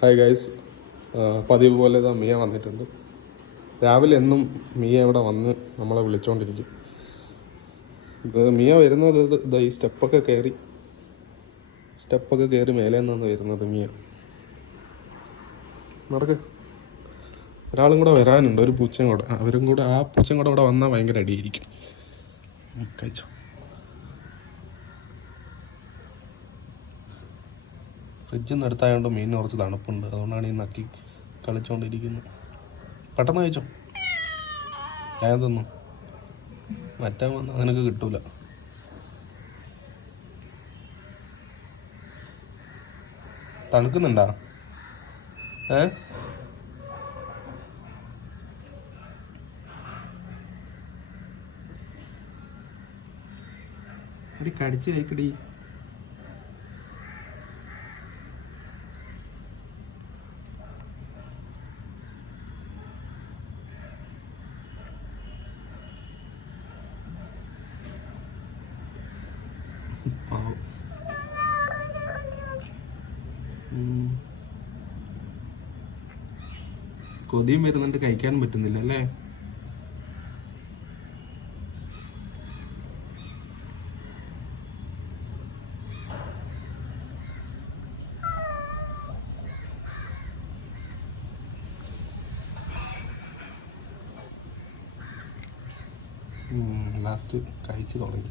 Hi guys, പതിവ് പോലെ മിയ വന്നിട്ടുണ്ട്. രാവിലെ എന്നും മിയ ഇവിടെ വന്ന് നമ്മളെ വിളിച്ചുകൊണ്ടിരിക്കും. ഇത് മിയ വരുന്നത് ഈ സ്റ്റെപ്പൊക്കെ കയറി മേലെ നിന്നാണ് വരുന്നത്. മിയ നടക്ക്. ഒരാളും കൂടെ വരാനുണ്ട്, ഒരു പൂച്ചയും കൂടെ. അവരും കൂടെ, ആ പൂച്ചയും കൂടെ ഇവിടെ വന്നാൽ ഭയങ്കര അടിയായിരിക്കും. കഴിച്ചോ. ഫ്രിഡ്ജിൽ നിന്ന് എടുത്തായതുകൊണ്ട് മീനിന് കുറച്ച് തണുപ്പുണ്ട്, അതുകൊണ്ടാണ് ഈ നക്കി കളിച്ചുകൊണ്ടിരിക്കുന്നത്. പെട്ടെന്ന് കഴിച്ചോ. ഞാൻ തിന്നു, മറ്റേ നിനക്ക് കിട്ടൂല. തണുക്കുന്നുണ്ടാ? എടി കടിച്ച് കഴിക്കടി. കൊതിയും വരുന്നുണ്ട്, കഴിക്കാനും പറ്റുന്നില്ല അല്ലേ? ലാസ്റ്റ് കഴിച്ചു തുടങ്ങി.